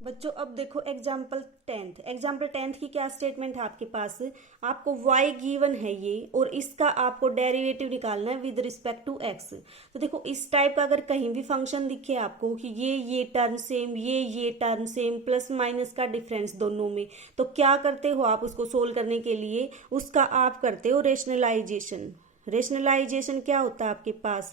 बच्चों अब देखो एग्जाम्पल टेंथ की क्या स्टेटमेंट है आपके पास। आपको y गिवन है ये, और इसका आपको डेरिवेटिव निकालना है विद रिस्पेक्ट टू x। तो देखो इस टाइप का अगर कहीं भी फंक्शन दिखे आपको कि ये टर्म सेम, ये टर्म सेम, प्लस माइनस का डिफरेंस दोनों में, तो क्या करते हो आप उसको सोल्व करने के लिए, उसका आप करते हो रेशनलाइजेशन। रेशनलाइजेशन क्या होता है आपके पास,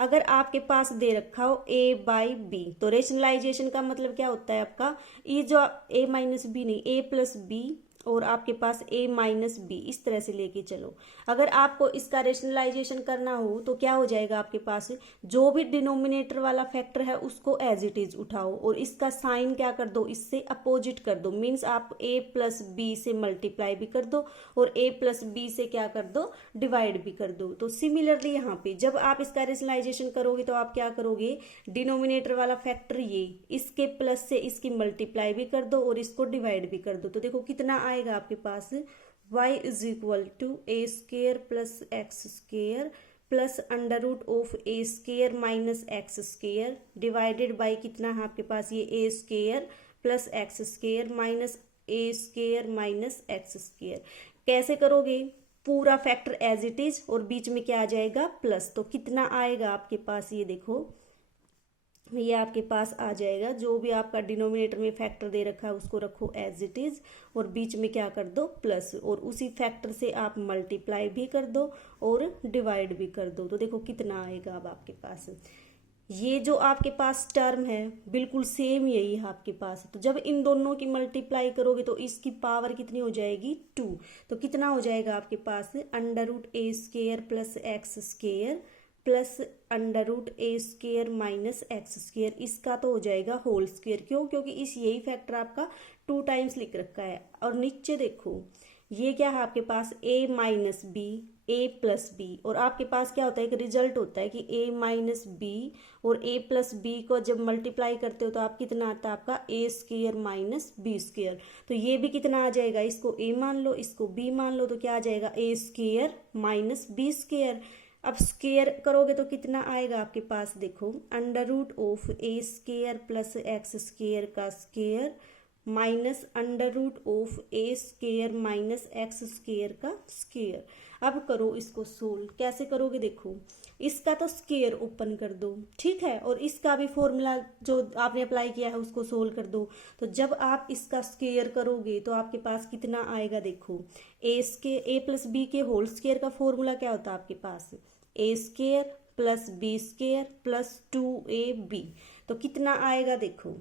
अगर आपके पास दे रखा हो a बाई बी, तो रेशनलाइजेशन का मतलब क्या होता है आपका, ये जो a माइनस बी नहीं, a प्लस बी और आपके पास a माइनस बी, इस तरह से लेके चलो। अगर आपको इसका रेशनलाइजेशन करना हो तो क्या हो जाएगा आपके पास, जो भी डिनोमिनेटर वाला फैक्टर है उसको एज इट इज उठाओ और इसका साइन क्या कर दो, इससे अपोजिट कर दो। मीन्स आप a प्लस बी से मल्टीप्लाई भी कर दो और a प्लस बी से क्या कर दो, डिवाइड भी कर दो। तो सिमिलरली यहाँ पे जब आप इसका रेशनलाइजेशन करोगे तो आप क्या करोगे, डिनोमिनेटर वाला फैक्टर ये, इसके प्लस से इसकी मल्टीप्लाई भी कर दो और इसको डिवाइड भी कर दो। तो देखो कितना आएगा आपके पास, y is equal to a square plus x square plus under root of a square minus x square divided by कितना है आपके पास, ये a square plus x square minus a square minus x square. कैसे करोगे, पूरा factor as it is और बीच में क्या आ जाएगा, प्लस। तो कितना आएगा आपके पास, ये देखो ये आपके पास आ जाएगा, जो भी आपका डिनोमिनेटर में फैक्टर दे रखा है उसको रखो एज इट इज और बीच में क्या कर दो, प्लस, और उसी फैक्टर से आप मल्टीप्लाई भी कर दो और डिवाइड भी कर दो। तो देखो कितना आएगा अब आपके पास, ये जो आपके पास टर्म है बिल्कुल सेम यही है आपके पास। तो जब इन दोनों की मल्टीप्लाई करोगे तो इसकी पावर कितनी हो जाएगी, 2। तो कितना हो जाएगा आपके पास, under root a square plus x square plus under root a square minus x square, इसका तो हो जाएगा होल स्केयर। क्यों, क्योंकि इस यही फैक्टर आपका 2 टाइम्स लिख रखा है। और नीचे देखो ये क्या है आपके पास, a minus b a plus b, और आपके पास क्या होता है, एक रिजल्ट होता है कि a माइनस बी और a प्लस बी को जब मल्टीप्लाई करते हो तो आप कितना आता है आपका a square minus b square. तो ये भी कितना आ जाएगा, इसको a मान लो इसको b मान लो, तो क्या आ जाएगा a square minus b square. अब स्केयर करोगे तो कितना आएगा आपके पास, देखो under root of a square plus x square का square minus under root of a square minus x square का स्केयर। अब करो इसको सोल्व, कैसे करोगे, देखो इसका तो स्केयर ओपन कर दो, ठीक है, और इसका भी फॉर्मूला जो आपने अप्लाई किया है उसको सोल्व कर दो। तो जब आप इसका स्केयर करोगे तो आपके पास कितना आएगा, देखो ए प्लस बी के होल स्केयर का फॉर्मूला क्या होता है आपके पास, a square plus b square plus 2ab। तो कितना आएगा, देखो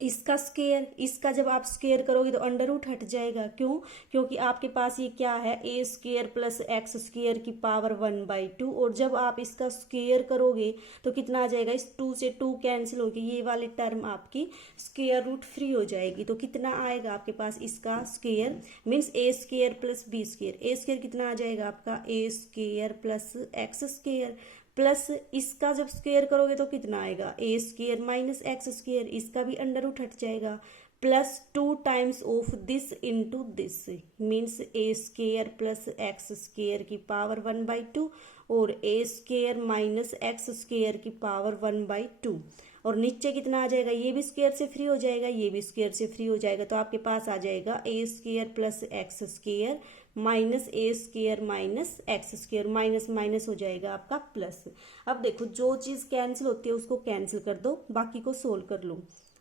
इसका स्केयर, इसका जब आप स्केयर करोगे तो अंडर रूट हट जाएगा। क्यों, क्योंकि आपके पास ये क्या है, ए स्केयर प्लस एक्स स्केयर की पावर 1/2, और जब आप इसका स्केयर करोगे तो कितना आ जाएगा, इस 2 से 2 कैंसिल होगी, ये वाली टर्म आपकी स्केयर रूट फ्री हो जाएगी। तो कितना आएगा आपके पास इसका square, means a square plus b square, a square कितना आ जाएगा आपका, a square plus x square plus इसका जब स्क्वेयर करोगे तो कितना आएगा, a square minus x square, इसका भी अंडर रूट हट जाएगा, plus 2 times of this into this, means a square plus x square की पावर 1/2 और a square minus x square की पावर 1/2। और नीचे कितना आ जाएगा, ये भी स्क्वेयर से फ्री हो जाएगा, ये भी स्क्वेयर से फ्री हो जाएगा। तो आपके पास आ जाएगा a square plus x square minus a square minus x square, minus minus हो जाएगा आपका प्लस। अब देखो जो चीज कैंसिल होती है उसको कैंसिल कर दो, बाकी को सोल्व कर लो।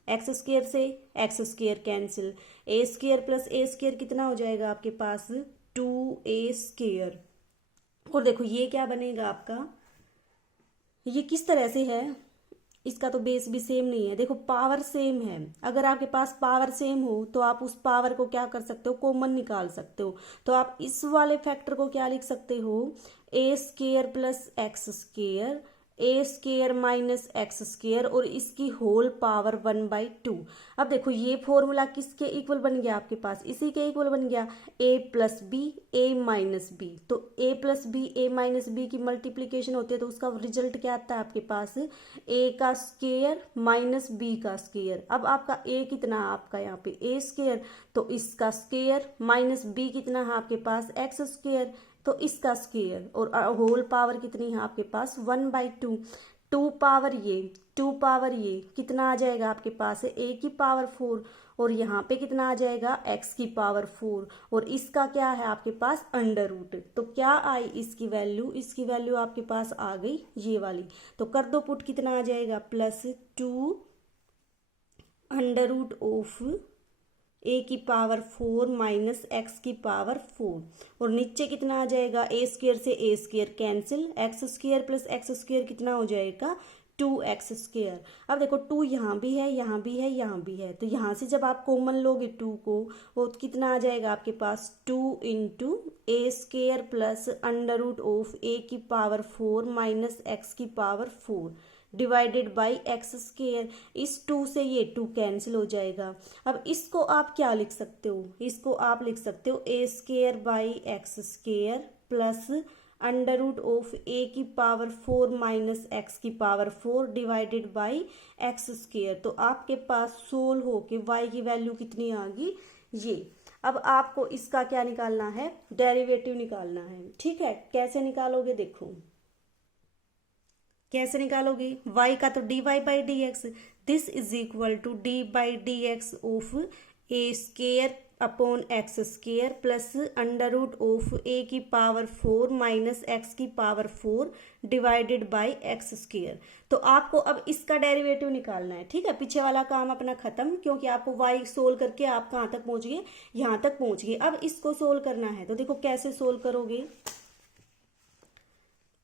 एक्स स्क्वेयर से एक्स स्क्वेयर कैंसिल, ए स्क्वेयर प्लस ए स्क्वेयर कितना हो जाएगा आपके पास, 2a स्क्वेयर। और देखो ये क्या बनेगा आपका, ये किस तरह से है, इसका तो बेस भी सेम नहीं है, देखो पावर सेम है। अगर आपके पास पावर सेम हो तो आप उस पावर को क्या कर सकते हो, कॉमन निकाल सकते हो। तो आप इस वाले फैक्टर को क्या लिख सकते हो, ए square plus x square a square minus x square और इसकी होल पावर 1/2। अब देखो ये फॉर्मूला किसके इक्वल बन गया आपके पास, इसी के इक्वल बन गया, a plus b a minus b. तो a plus b a minus b की मल्टीप्लीकेशन होती है तो उसका रिजल्ट क्या आता है आपके पास, a का स्केयर माइनस b का स्केयर। अब आपका a कितना है आपका यहाँ पे a स्केयर, तो इसका स्केयर माइनस b कितना है आपके पास x स्केयर, तो इसका स्केयर, और होल पावर कितनी है आपके पास 1/2। टू पावर ये कितना आ जाएगा आपके पास है ए की पावर 4, और यहाँ पे कितना आ जाएगा x की पावर 4, और इसका क्या है आपके पास अंडर रूट। तो क्या आई इसकी वैल्यू आपके पास आ गई ये वाली। तो कर दो पुट, कितना आ जाएगा plus 2 under root of a की पावर 4 माइनस एक्स की पावर 4, और नीचे कितना आ जाएगा ए स्क्वेयर से a square cancel, x square plus x square कितना हो जाएगा 2x स्क्वेयर। अब देखो 2 यहाँ भी है, यहाँ भी है, यहाँ भी है, तो यहाँ से जब आप कॉमन लोगे 2 को, वो कितना आ जाएगा आपके पास 2 into a square plus under root of a की पावर 4 माइनस एक्स की power 4 divided by x square. इस 2 से ये 2 कैंसिल हो जाएगा। अब इसको आप क्या लिख सकते हो, इसको आप लिख सकते हो a square by x square plus under root of a की पावर 4 माइनस एक्स की power 4 divided by x square. तो आपके पास सोल्व हो के वाई की वैल्यू कितनी आ गई ये। अब आपको इसका क्या निकालना है, डेरिवेटिव निकालना है। ठीक है, कैसे निकालोगे, देखो कैसे निकालोगे। y का तो dy by d x, this is equal to d by d x of a square upon x square plus under root of a की पावर 4 माइनस एक्स की power 4 divided by x square. तो आपको अब इसका derivative निकालना है। ठीक है, पीछे वाला काम अपना खत्म, क्योंकि आपको y सोल्व करके आप कहाँ तक पहुंच गए, यहाँ तक पहुंच गए। अब इसको सोल्व करना है, तो देखो कैसे सोल्व करोगे।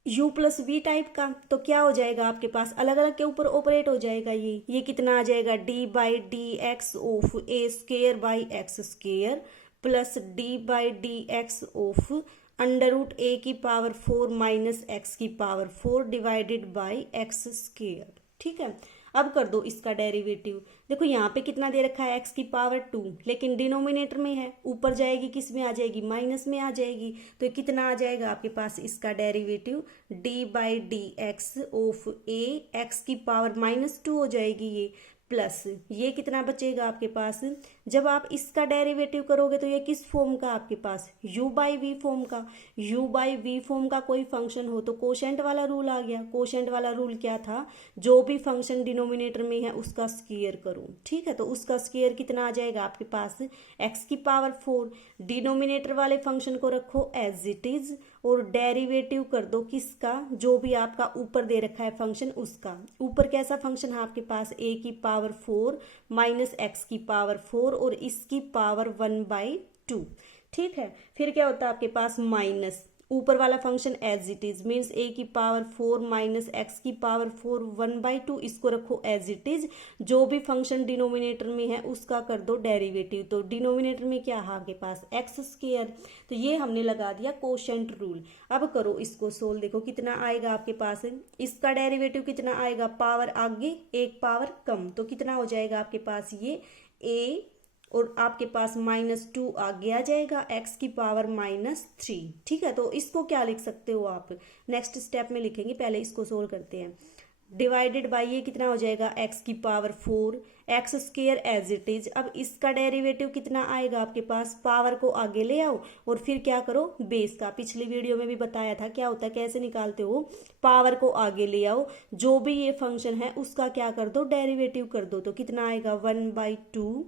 u प्लस वी टाइप का, तो क्या हो जाएगा आपके पास, अलग अलग के ऊपर ऑपरेट हो जाएगा ये कितना आ जाएगा d by d x of a square by x square plus d by d x of under root a की पावर 4 माइनस एक्स की power 4 divided by x square. ठीक है, अब कर दो इसका डेरिवेटिव। देखो यहाँ पे कितना दे रखा है एक्स की पावर 2, लेकिन डिनोमिनेटर में है, ऊपर जाएगी किस में आ जाएगी, माइनस में आ जाएगी। तो कितना आ जाएगा आपके पास इसका derivative D by d x of A x की पावर -2 हो जाएगी ये, प्लस ये कितना बचेगा आपके पास। जब आप इसका डेरिवेटिव करोगे तो ये किस फॉर्म का आपके पास, u बाई वी फॉर्म का। u बाई वी फॉर्म का कोई फंक्शन हो तो कोशेंट वाला रूल आ गया। कोशेंट वाला रूल क्या था, जो भी फंक्शन डिनोमिनेटर में है उसका स्क्वायर करो। ठीक है, तो उसका स्क्वायर कितना आ जाएगा आपके पास x की पावर 4। डिनोमिनेटर वाले फंक्शन को रखो एज इट इज, और डेरिवेटिव कर दो किसका, जो भी आपका ऊपर दे रखा है फंक्शन उसका। ऊपर कैसा फंक्शन है आपके पास, a की पावर 4 माइनस एक्स की पावर 4 और इसकी पावर 1/2। ठीक है, फिर क्या होता है आपके पास माइनस, ऊपर वाला function as it is means a की पावर 4 माइनस एक्स की पावर 4 1/2, इसको रखो एज इट इज। जो भी फंक्शन डिनोमिनेटर में है उसका कर दो डेरिवेटिव। तो डिनोमिनेटर में क्या है आपके पास एक्स स्क्वायर, तो ये हमने लगा दिया कोशेंट रूल। अब करो इसको सोल्व, देखो कितना आएगा आपके पास, इसका डेरिवेटिव कितना आएगा, पावर आगे एक पावर कम, तो कितना हो जाएगा आपके पास ये a और आपके पास -2 आगे आ जाएगा x की पावर -3। ठीक है, तो इसको क्या लिख सकते हो आप, नेक्स्ट स्टेप में लिखेंगे, पहले इसको सोल्व करते हैं। डिवाइडेड बाई ये कितना हो जाएगा x की power 4 x square as it is. अब इसका डेरिवेटिव कितना आएगा आपके पास, पावर को आगे ले आओ और फिर क्या करो बेस का। पिछली वीडियो में भी बताया था क्या होता है, कैसे निकालते हो, पावर को आगे ले आओ, जो भी ये फंक्शन है उसका क्या कर दो डेरिवेटिव कर दो। तो कितना आएगा 1/2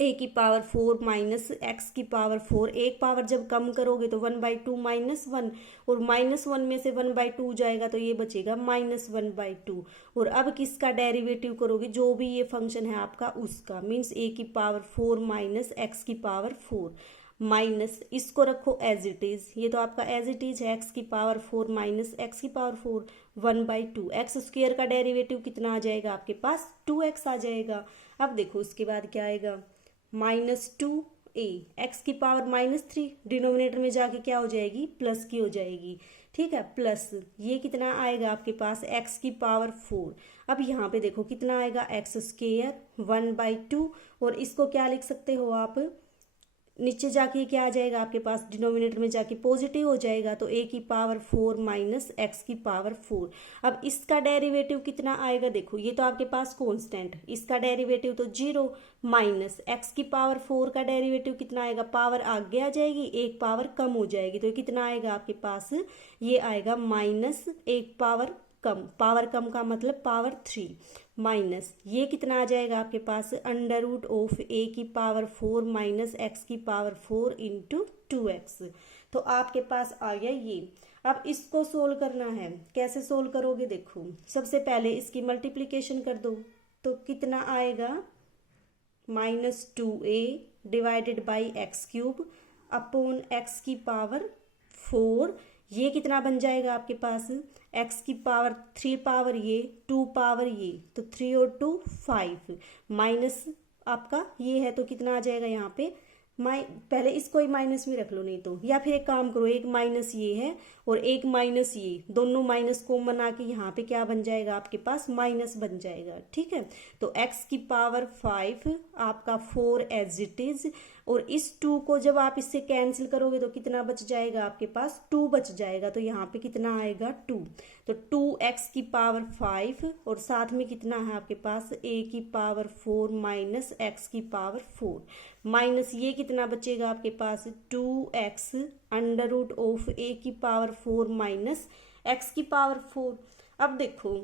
ए की पावर 4 माइनस एक्स की पावर 4, एक पावर जब कम करोगे तो 1/2 -1, और -1 में से 1/2 जाएगा तो ये बचेगा -1/2। और अब किसका डेरिवेटिव करोगे, जो भी ये फंक्शन है आपका उसका, मीन्स ए की पावर 4 माइनस एक्स की पावर 4 माइनस, इसको रखो एज इट इज, ये तो आपका एज इट इज है, एक्स की पावर 4 माइनस एक्स की पावर 4 1/2। एक्स स्क्वेयर का डेरिवेटिव कितना आ जाएगा आपके पास 2x आ जाएगा। अब देखो उसके बाद क्या आएगा -2a एक्स की पावर -3, डिनोमिनेटर में जाके क्या हो जाएगी प्लस की हो जाएगी। ठीक है, प्लस ये कितना आएगा आपके पास x की पावर 4। अब यहाँ पे देखो कितना आएगा एक्स स्क्वेयर 1/2, और इसको क्या लिख सकते हो आप, नीचे जाके क्या आ जाएगा आपके पास, डिनोमिनेटर में जाके पॉजिटिव हो जाएगा, तो a की पावर 4 माइनस एक्स की पावर 4। अब इसका डेरिवेटिव कितना आएगा, देखो ये तो आपके पास कांस्टेंट, इसका डेरिवेटिव तो 0 माइनस एक्स की पावर 4 का डेरिवेटिव कितना आएगा, पावर आगे आ जाएगी एक पावर कम हो जाएगी, तो कितना आएगा आपके पास, ये आएगा -1 पावर कम, पावर कम का मतलब पावर 3 माइनस ये कितना आ जाएगा आपके पास अंडर रूट ऑफ ए की पावर 4 माइनस एक्स की पावर 4 इंटू 2x। तो आपके पास आ गया ये। अब इसको सोल्व करना है, कैसे सोल्व करोगे देखो, सबसे पहले इसकी मल्टीप्लिकेशन कर दो तो कितना आएगा -2a divided by x cube upon x की पावर 4। ये कितना बन जाएगा आपके पास x की पावर 3 पावर ये 2 पावर ये, तो 3 और 2 5 माइनस आपका ये है तो कितना आ जाएगा यहाँ पे पहले इसको ही माइनस में रख लो, नहीं तो या फिर एक काम करो, एक माइनस ये है और एक माइनस ये, दोनों माइनस कॉमन आके यहाँ पे क्या बन जाएगा आपके पास माइनस बन जाएगा। ठीक है, तो x की पावर 5 आपका 4 एज इट इज, और इस 2 को जब आप इससे कैंसिल करोगे तो कितना बच जाएगा आपके पास 2 बच जाएगा, तो यहाँ पे कितना आएगा 2, तो 2x की पावर 5 और साथ में कितना है आपके पास a की पावर 4 माइनस x की पावर 4 माइनस ये कितना बचेगा आपके पास 2x under root of a की पावर 4 माइनस x की पावर 4। अब देखो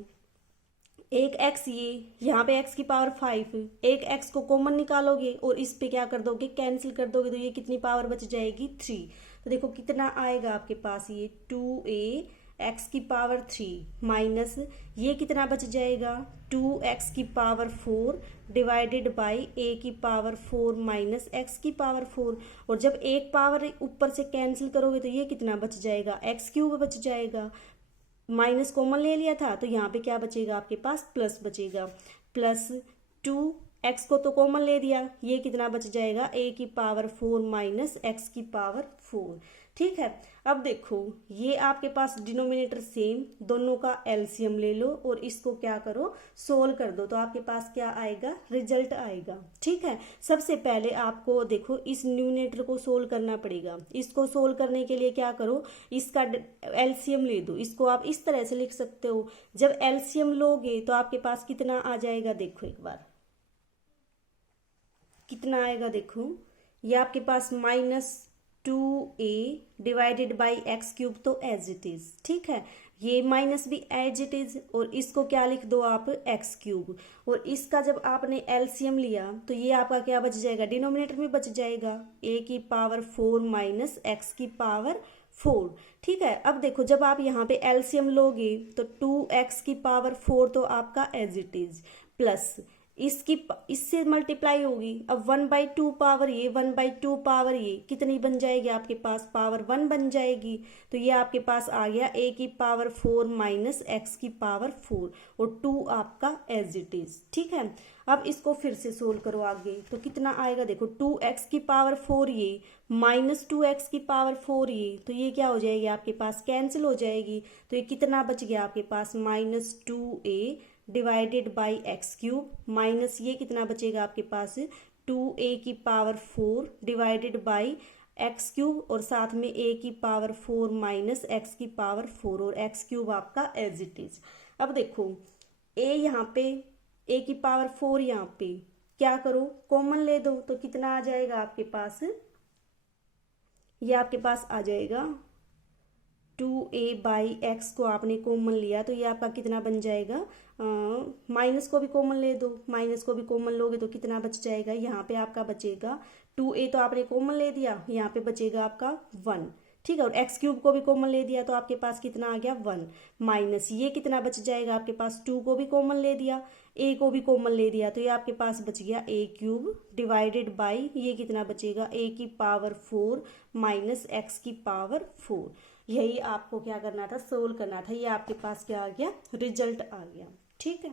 एक x ये यहाँ पे x की पावर 5, एक x को कॉमन निकालोगे और इस पे क्या कर दोगे कैंसिल कर दोगे, तो ये कितनी पावर बच जाएगी 3। तो देखो कितना आएगा आपके पास ये 2a x की पावर 3 माइनस ये कितना बच जाएगा 2x की पावर 4 डिवाइडेड बाई a की पावर 4 माइनस x की पावर 4, और जब एक पावर ऊपर से कैंसिल करोगे तो ये कितना बच जाएगा x क्यूब बच जाएगा, माइनस कॉमन ले लिया था तो यहाँ पे क्या बचेगा आपके पास प्लस बचेगा, प्लस 2x को तो कॉमन ले दिया, ये कितना बच जाएगा a की पावर 4 माइनस x की पावर 4। ठीक है, अब देखो ये आपके पास डिनोमिनेटर सेम, दोनों का एलसीएम ले लो और इसको क्या करो सोल्व कर दो, तो आपके पास क्या आएगा रिजल्ट आएगा। ठीक है, सबसे पहले आपको देखो इस न्यूमिनेटर को सोल्व करना पड़ेगा। इसको सोल्व करने के लिए क्या करो इसका एलसीएम ले दो, इसको आप इस तरह से लिख सकते हो, जब एलसीएम लोगे तो आपके पास कितना आ जाएगा, देखो एक बार कितना आएगा, देखो ये आपके पास -2a divided by x cube तो एज इट इज। ठीक है, ये माइनस भी एज इट इज और इसको क्या लिख दो आप एक्स क्यूब, और इसका जब आपने एलसीएम लिया तो ये आपका क्या बच जाएगा डिनोमिनेटर में बच जाएगा a की पावर 4 माइनस एक्स की पावर 4। ठीक है, अब देखो जब आप यहाँ पे एलसीएम लोगे तो 2x की पावर 4 तो आपका एज इट इज प्लस इससे मल्टीप्लाई होगी, अब 1/2 पावर ये 1/2 पावर ये कितनी बन जाएगी आपके पास पावर 1 बन जाएगी, तो ये आपके पास आ गया a की पावर 4 माइनस एक्स की पावर 4 और 2 आपका एज इट इज। ठीक है, अब इसको फिर से सोल्व करो आगे तो कितना आएगा, देखो 2x की पावर 4 ये माइनस 2x की पावर 4 ये, तो ये क्या हो जाएगी आपके पास कैंसिल हो जाएगी, तो ये कितना बच गया आपके पास -2a divided by x cube minus ये कितना बचेगा आपके पास 2a की power 4 divided by x cube और साथ में a की पावर 4 माइनस एक्स की पावर 4 और एक्स क्यूब आपका एज इट इज। अब देखो a यहाँ पे a की पावर 4 यहाँ पे क्या करो कॉमन ले दो तो कितना आ जाएगा आपके पास, ये आपके पास आ जाएगा 2a बाई एक्स को आपने कॉमन लिया तो ये आपका कितना बन जाएगा, माइनस को भी कॉमन ले दो, माइनस को भी कॉमन लोगे तो कितना बच जाएगा, यहाँ पे आपका बचेगा 2a तो आपने कॉमन ले दिया, यहाँ पे बचेगा आपका 1। ठीक है, और एक्स क्यूब को भी कॉमन ले दिया तो आपके पास कितना आ गया 1 माइनस ये कितना बच जाएगा आपके पास 2 को भी कॉमन ले दिया, a को भी कॉमन ले दिया तो ये आपके पास बच गया a क्यूब डिवाइडेड बाई ये कितना बचेगा a की पावर 4 माइनस एक्स की पावर 4। यही आपको क्या करना था सोल्व करना था, ये आपके पास क्या आ गया रिजल्ट आ गया। ठीक है।